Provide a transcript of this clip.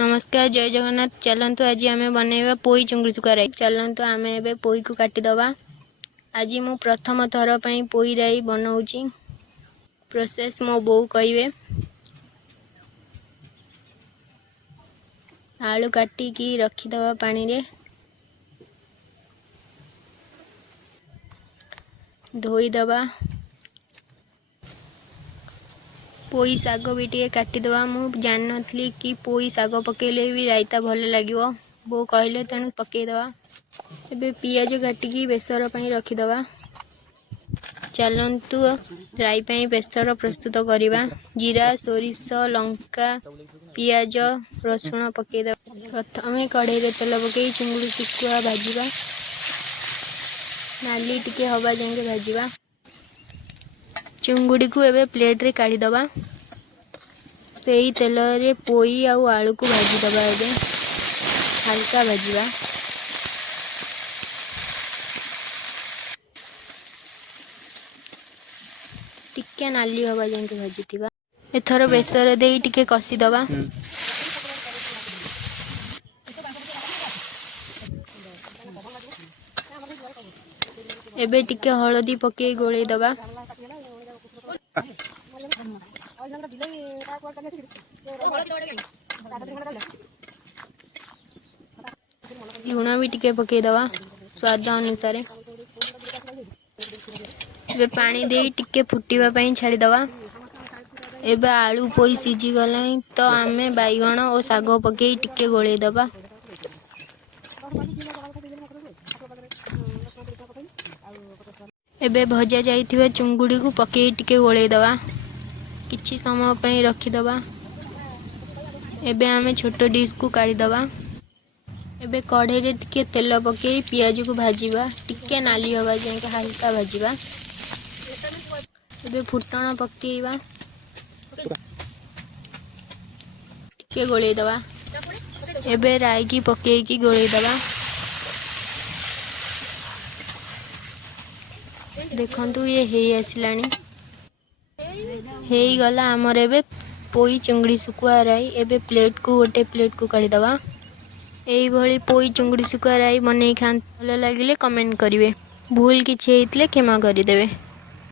नमस्कार जय जगन्नाथ। चलतु आज आम बनइबा पोई चुंगुड़ी सुखा राई। चलतु आम ए पोई को काटिदबा। आज मु प्रथम थर पर पोई राई बनाऊँगी। प्रोसेस मो बो कहे। आलू काटिकी रखीदबा पानी रे धोईदबा। पोई शाग भी टे काटिदबा। मु जान नी कि पोई शाग पकेले भी रायता भल लगे। बो कहले तेणु पकईदबा। एबे पियाज काटिकी बेसर पर रखीदबा। चलतु राई पर बेसर प्रस्तुत करवा। जीरा सोरिष लंका पियाज रसुण पकईदबा। प्रथम कढ़ई तेल पकई चुंगुड़ी शुखुआ भाजवा। नाली टिके हवा जाए भाजवा। चुंगुड़ी को एबे प्लेट रे काढ़ीदबा। से ही तेल रे पोई आउ आलू को भाजीदबा। एबे हल्का भाजवा। टिके नाली हवा जाए भाजी। एथर बेसर दे टिके कषीदबा। एबे टिके हलदी पके गोलेदबा। लुण भी टिके पकईदबा स्वाद अनुसार। एबे पानी दे टिके फुटिबा पई छाड़ीदबा। एबे आलू पोई सीझी गला तो आमे बैगण और शाग पकई टिके गोलेदबा। एबे भजा जाइथिबा चुंगुड़ी को पकई टिके गोलेदबा। किछि समय पई रखीदबा। एबे आमे छोटो डिश को काढ़ीदबा। एबे कढ़ई रे टिके तेल पकई पियाज को भाजीबा। टिके नाली हवा जाए हल्का भाजीबा। एबे फुटण पकईबा। टिके गोलेदबा। एबे राई की पकई की गोलेदबा। देखंतु ये हेई आसिलानी। हेई गला हमर एबे पोई चुंगड़ी सुकुआ राई। एबे प्लेट को गोटे प्लेट को काढ़ीदबा। एई भली पोई चुंगड़ी सुकुआ राई बनै खान। भल लागिले कमेंट करिवे। भूल किछि हेइतले क्षमा करिदेवे।